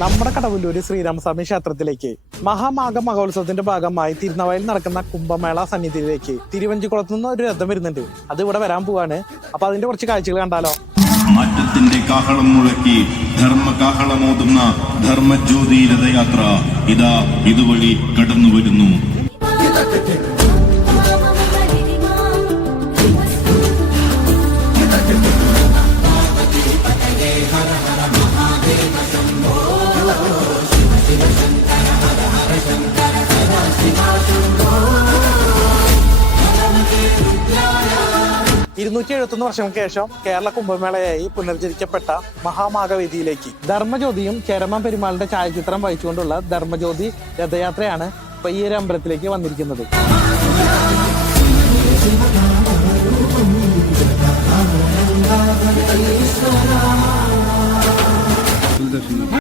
നമ്മുടെ കടവല്ലൂര് ശ്രീരാമസ്വാമി ക്ഷേത്രത്തിലേക്ക് മഹാമാഘ മഹോത്സവത്തിന്റെ ഭാഗമായി തിരുനാവായിൽ നടക്കുന്ന കുംഭമേള സന്നിധിയിലേക്ക് തിരുവഞ്ചിക്കുളത്ത് നിന്ന് ഒരു രഥം വരുന്നുണ്ട്. അത് ഇവിടെ വരാൻ പോവാണ്. അപ്പൊ അതിന്റെ കുറച്ച് കാഴ്ചകൾ കണ്ടാലോ. മാറ്റത്തിന്റെ കാഹളം മുഴക്കി ധർമ്മ കാഹളമോതുന്ന ധർമ്മജ്യോതി രഥയാത്ര ഇതാ ഇതുവഴി കടന്നു വരുന്നു. വർഷങ്ങൾക്ക് ശേഷം കേരള കുംഭമേളയായി പുനർജനിക്കപ്പെട്ട മഹാമാഘവേദിയിലേക്ക് ധർമ്മജ്യോതിയും ചേരമാൻ പെരുമാളിന്റെ ഛായാചിത്രം വഹിച്ചുകൊണ്ടുള്ള ധർമ്മജ്യോതി രഥയാത്രയാണ് ഇപ്പൊ ഈ ഒരു അമ്പലത്തിലേക്ക് വന്നിരിക്കുന്നത്.